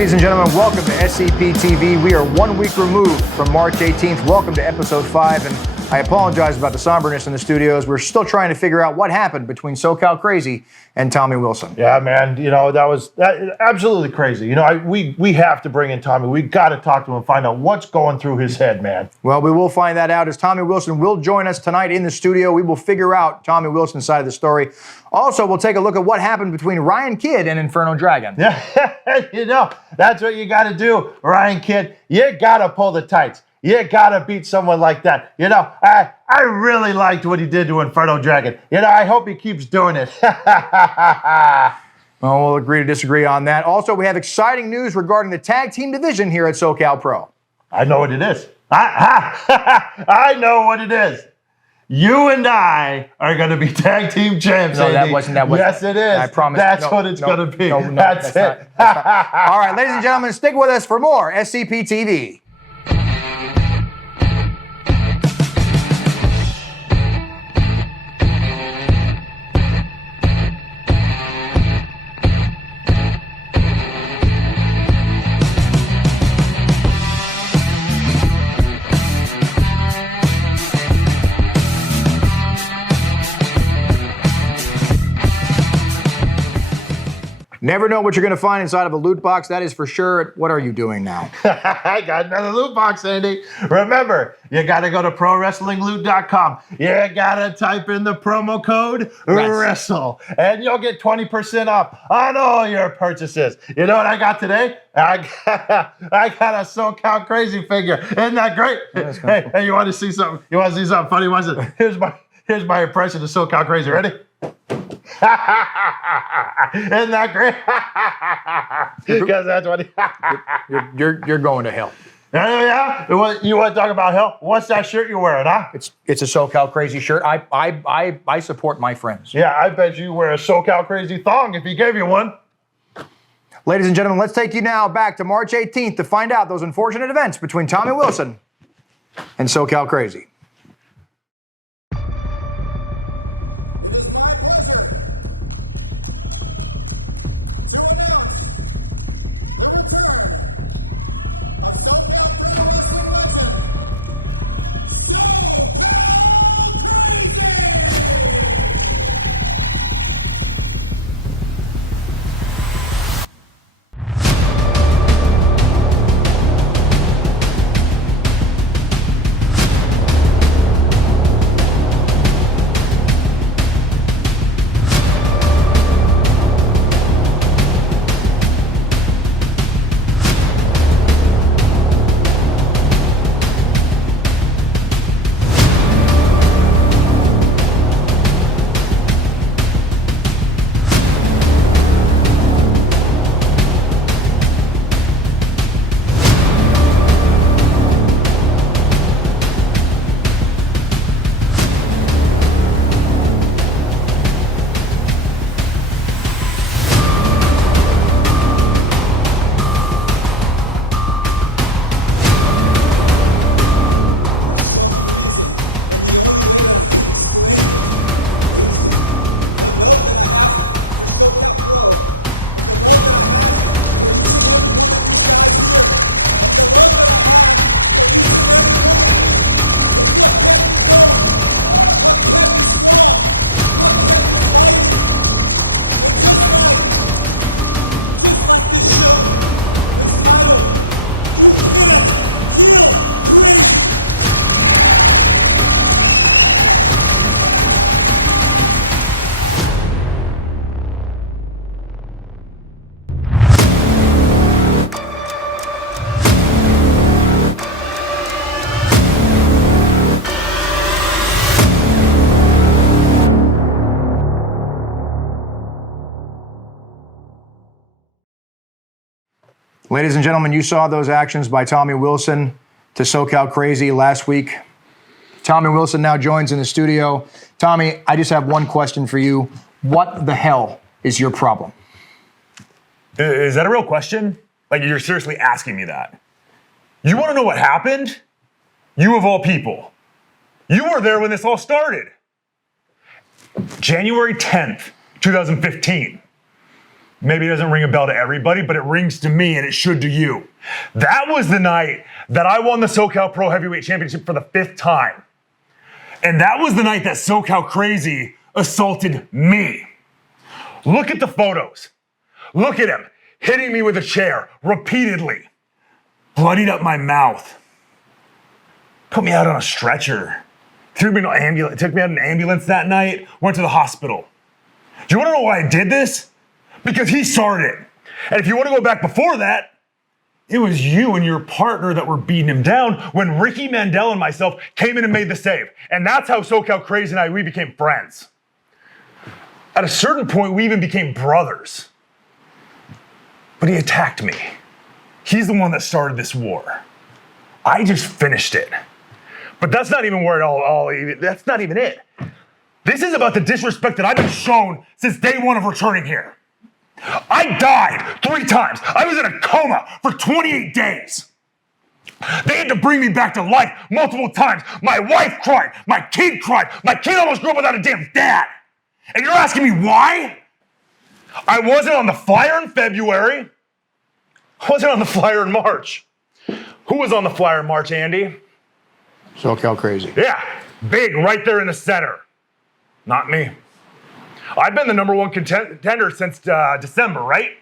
Ladies and gentlemen, welcome to SCPTV. We are 1 week removed from March 18th. Welcome to episode 5, and I apologize about the somberness in the studios. We're still trying to figure out what happened between SoCal Crazy and Tommy Wilson. Yeah, man, that was absolutely crazy. We have to bring in Tommy. We got to talk to him and find out what's going through his head, man. Well, we will find that out as Tommy Wilson will join us tonight in the studio. We will figure out Tommy Wilson's side of the story. Also, we'll take a look at what happened between Ryan Kidd and Inferno Dragon. Yeah, that's what you got to do, Ryan Kidd. You got to pull the tights. You got to beat someone like that. I really liked what he did to Inferno Dragon. I hope he keeps doing it. Well, we'll agree to disagree on that. Also, we have exciting news regarding the tag team division here at SoCal Pro. I know what it is. I know what it is. You and I are going to be tag team champs. No, that wasn't. Yes, it is. I promise. That's what it's going to be. That's it. That's not. All right, ladies and gentlemen, stick with us for more SCPTV. Never know what you're going to find inside of a loot box, that is for sure. What are you doing now? I got another loot box, Andy. Remember, you got to go to ProWrestlingLoot.com. You got to type in the promo code WRESTLE, and you'll get 20% off on all your purchases. You know what I got today? I got a SoCal Crazy figure. Isn't that great? Hey, you want to see something? You want to see something funny? Here's my impression of SoCal Crazy. Ready? Isn't that great? Because that's what you're going to hell. Yeah? You want to talk about hell? What's that shirt you're wearing, huh? It's a SoCal Crazy shirt. I support my friends. Yeah, I bet you wear a SoCal Crazy thong if he gave you one. Ladies and gentlemen, let's take you now back to March 18th to find out those unfortunate events between Tommy Wilson and SoCal Crazy. It is my pleasure to announce the return of SoCal Pro Wrestling legend, SoCal Crazy! And the only way that I can explain it is the love that I have for SoCal Pro and the love that I have for each and every one of these guys here and the love that I have for each and every one of you is what kept me going, what kept me strong, what kept me fighting. And just like this show is titled, You Can't Kill Crazy. Ladies and gentlemen, you saw those actions by Tommy Wilson to SoCal Crazy last week. Tommy Wilson now joins in the studio. Tommy, I just have one question for you. What the hell is your problem? Is that a real question? Like, you're seriously asking me that? You want to know what happened? You of all people. You were there when this all started. January 10th, 2015. Maybe it doesn't ring a bell to everybody, but it rings to me and it should to you. That was the night that I won the SoCal Pro Heavyweight Championship for the 5th time. And that was the night that SoCal Crazy assaulted me. Look at the photos. Look at him hitting me with a chair repeatedly. Bloodied up my mouth. Put me out on a stretcher. Took me out in an ambulance that night. Went to the hospital. Do you want to know why I did this? Because he started it. And if you want to go back before that, it was you and your partner that were beating him down when Ricky Mandel and myself came in and made the save. And that's how SoCal Crazy and we became friends. At a certain point, we even became brothers. But he attacked me. He's the one that started this war. I just finished it. But that's not even where that's not even it. This is about the disrespect that I've been shown since day one of returning here. I died 3 times. I was in a coma for 28 days. They had to bring me back to life multiple times. My wife cried. My kid cried. My kid almost grew up without a damn dad. And you're asking me why? I wasn't on the flyer in February. I wasn't on the flyer in March. Who was on the flyer in March, Andy? SoCal Crazy. Yeah, big right there in the center. Not me. I've been the #1 contender since December, right?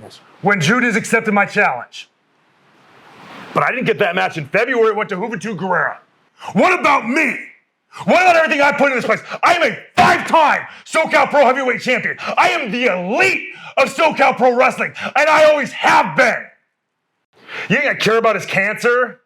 Yes. When Judas accepted my challenge. But I didn't get that match in February. It went to Juventud Guerrera. What about me? What about everything I put in this place? I am a 5-time SoCal Pro Heavyweight Champion. I am the elite of SoCal Pro Wrestling, and I always have been. You think I care about his cancer?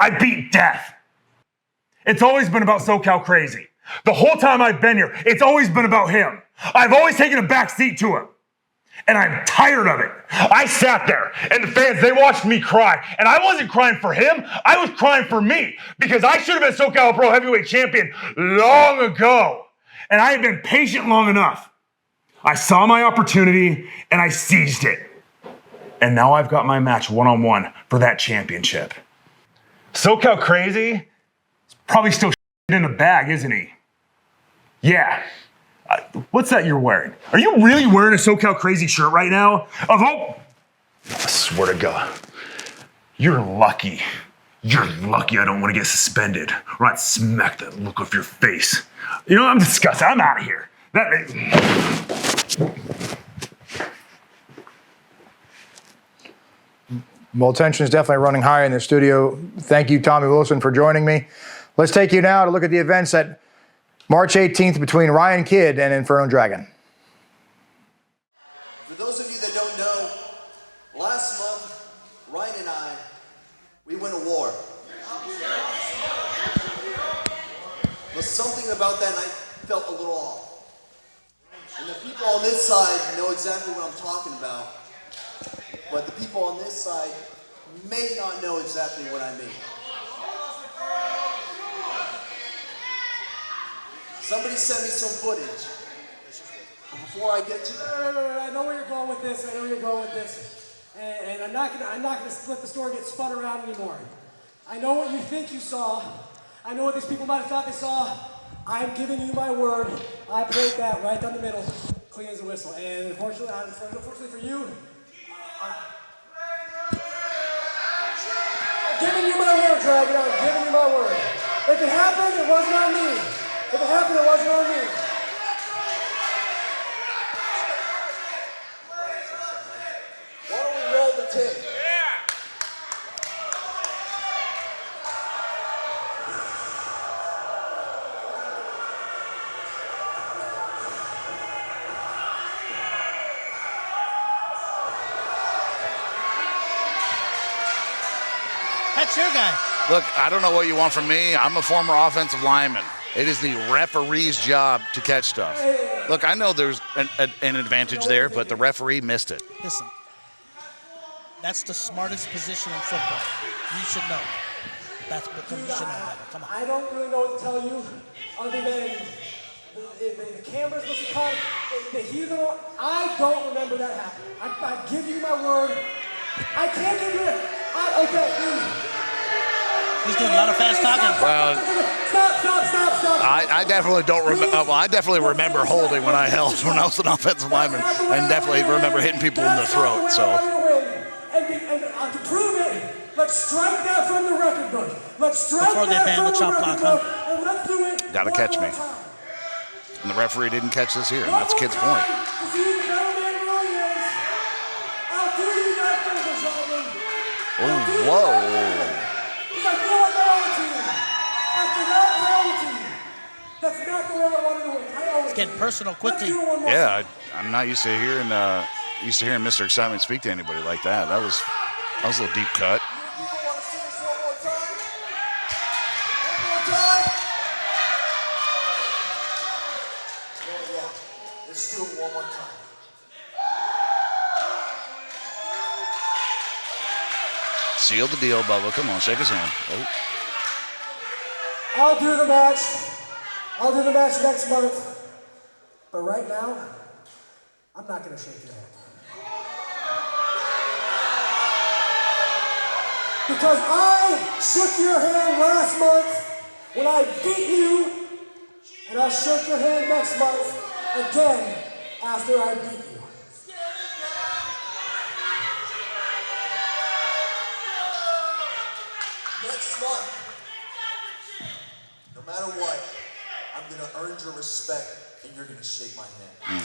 I beat death. It's always been about SoCal Crazy. The whole time I've been here, it's always been about him. I've always taken a back seat to him. And I'm tired of it. I sat there, and the fans, they watched me cry. And I wasn't crying for him. I was crying for me. Because I should have been SoCal Pro Heavyweight Champion long ago. And I have been patient long enough. I saw my opportunity, and I seized it. And now I've got my match one-on-one for that championship. SoCal Crazy is probably still in the bag, isn't he? Yeah. What's that you're wearing? Are you really wearing a SoCal Crazy shirt right now? I swear to God. You're lucky. You're lucky I don't want to get suspended. Or I'd smack that look off your face. You know, I'm disgusted. I'm out of here. Well, tension is definitely running high in the studio. Thank you, Tommy Wilson, for joining me. Let's take you now to look at the events at March 18th between Ryan Kidd and Inferno Dragon. For those of you that don't know, last month, Ryan and I, we went to war. But something about that night felt a little off. And the people on this side know exactly what I'm talking about. But the people on this side may not know exactly what I mean. Somebody sent me some footage. But before I get to I know where you're going with this. And I'm not gonna let the story get spun around anymore. I know what you think you saw. I know what these people might have thought they saw. I'm giving you my word. I played that right down the middle, clean as a whistle. And unfortunately for you, I'm giving you my word, Dragon. I'm giving you my word. If it happened, it wasn't on me. If it happened, it wasn't on me. why don't we roll the tape? That's your guy. Look, I don't know what you want from me. I'm a former offensive lineman. It is the referee's job to catch stuff. Look, I know there's an advantage there, but the referee missed it. Listen, that's the smartest position in football. You should know. You should know better. Come on. I don't really know what to tell you other than the cameras must have caught the heathen. I don't remember that happening. I give you my word. I can't give you it. Okay. He's doing a lot of fast talking. Well, Stop. I definitely don't remember. Well, I definitely remember holding when I held when I was an offensive lineman, and definitely remember hitting people in the throat. So. And to prove it, let's strike that from the record book. Let's strike Before they that ban from the the chop record block, book, and let's do it. Gotta one catch more me. time. And the referee didn't catch this here, and One that's more Kid's time point. to see who the better man really is. I'll do you that favor, Sheldon. Oh, whoa. Because I feel like I owe it to you. After that, I owe it to you. That's not the way I wanted to win. I owe it It's getting to you. personal quickly. Let's do it one more Yeah, time. I'm not used to hearing Mr. Excitement speak to anybody like that. That was a little deep cut. People want to see this one more time? One more time? Oh, yeah. Let's do it one more time. Seal the deal, Bubba. Come on, shake his hand. Oh. I'll do the match. I'll do the match next month. But right now, I'm not going to shake your hand. Because I shook your hand last month when I beat you, and I'll shake your hand next month again after I beat you. Next month, no matter what, I'm going to earn your respect and you're going to shake my hand.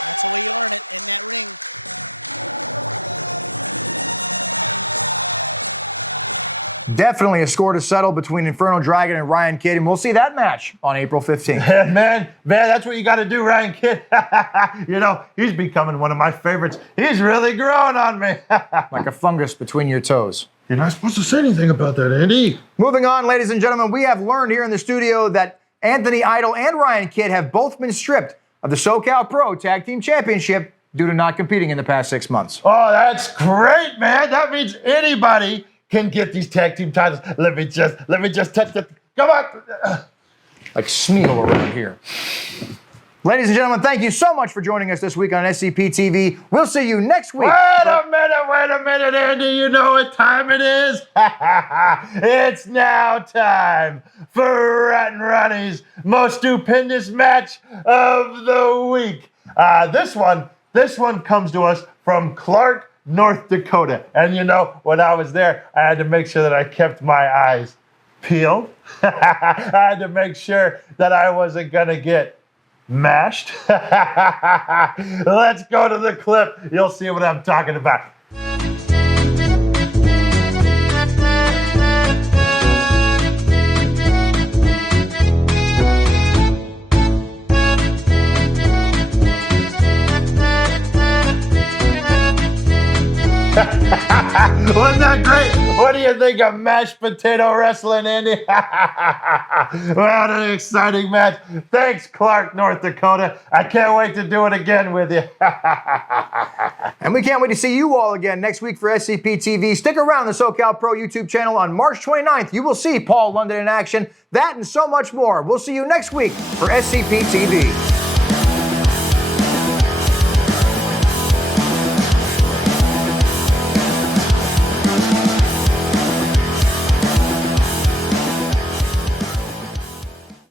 That's the way you earn it in that ring. Definitely a score to settle between Inferno Dragon and Ryan Kidd, and we'll see that match on April 15th. man, that's what you got to do, Ryan Kidd. You know, he's becoming one of my favorites. He's really growing on me. Like a fungus between your toes. You're not supposed to say anything about that, Andy. Moving on, ladies and gentlemen, we have learned here in the studio that Anthony Idol and Ryan Kidd have both been stripped of the SoCal Pro Tag Team Championship due to not competing in the past 6 months. Oh, that's great, man. That means anybody can get these tag team titles. Let me just touch the. Come on. Like Smeagol around here. Ladies and gentlemen, thank you so much for joining us this week on SCPTV. We'll see you next week. Wait a minute, Andy. You know what time it is? It's now time for Rat and Ronnie's most stupendous match of the week. This one comes to us from Clark, North Dakota. And you know, when I was there, I had to make sure that I kept my eyes peeled. I had to make sure that I wasn't gonna get mashed. Let's go to the clip. You'll see what I'm talking about. Wasn't that great? What do you think of mashed potato wrestling, Andy? What an exciting match. Thanks, Clark, North Dakota. I can't wait to do it again with you. And we can't wait to see you all again next week for SCPTV. Stick around the SoCal Pro YouTube channel on March 29th. You will see Paul London in action, that and so much more. We'll see you next week for SCPTV.